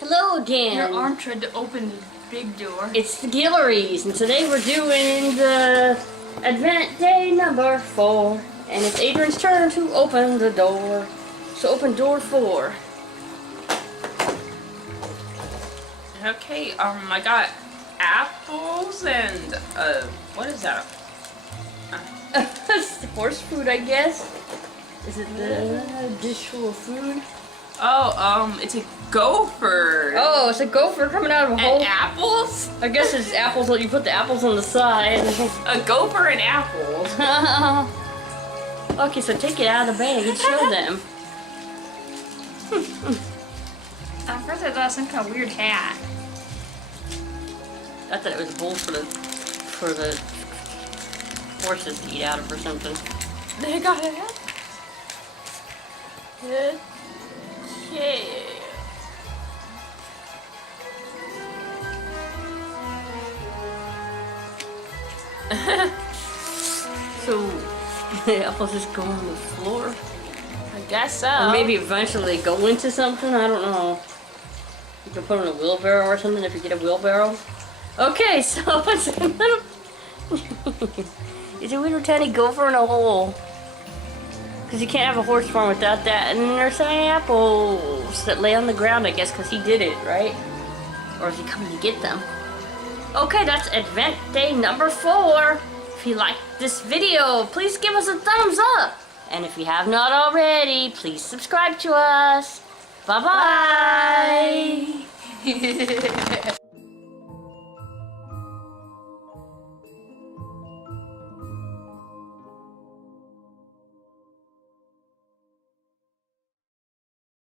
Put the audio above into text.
Hello again. Your arm tried to open the big door. It's the Guilleries, and today we're doing the Advent Day number 4. And it's Adrian's turn to open the door. So open door 4. Okay, I got apples and, what is that? It's horse food, I guess. Is it the dish full of food? Oh, it's a gopher. Oh, it's a gopher coming out of a hole. And apples? I guess it's apples, you put the apples on the side. A gopher and apples. Okay, so take it out of the bag and show them. At first I thought it was some kind of weird hat. I thought it was a bowl for the horses to eat out of or something. They got it. Okay. So the apples just go on the floor? I guess so. Or maybe eventually go into something? I don't know. You can put it in a wheelbarrow or something if you get a wheelbarrow. Okay, so it's a little... it's a little tiny gopher in a hole. Because you can't have a horse farm without that. And then there's some apples that lay on the ground, I guess, because he did it, right? Or is he coming to get them? Okay, that's Advent Day number 4. If you liked this video, please give us a thumbs up. And if you have not already, please subscribe to us. Bye-bye. Bye.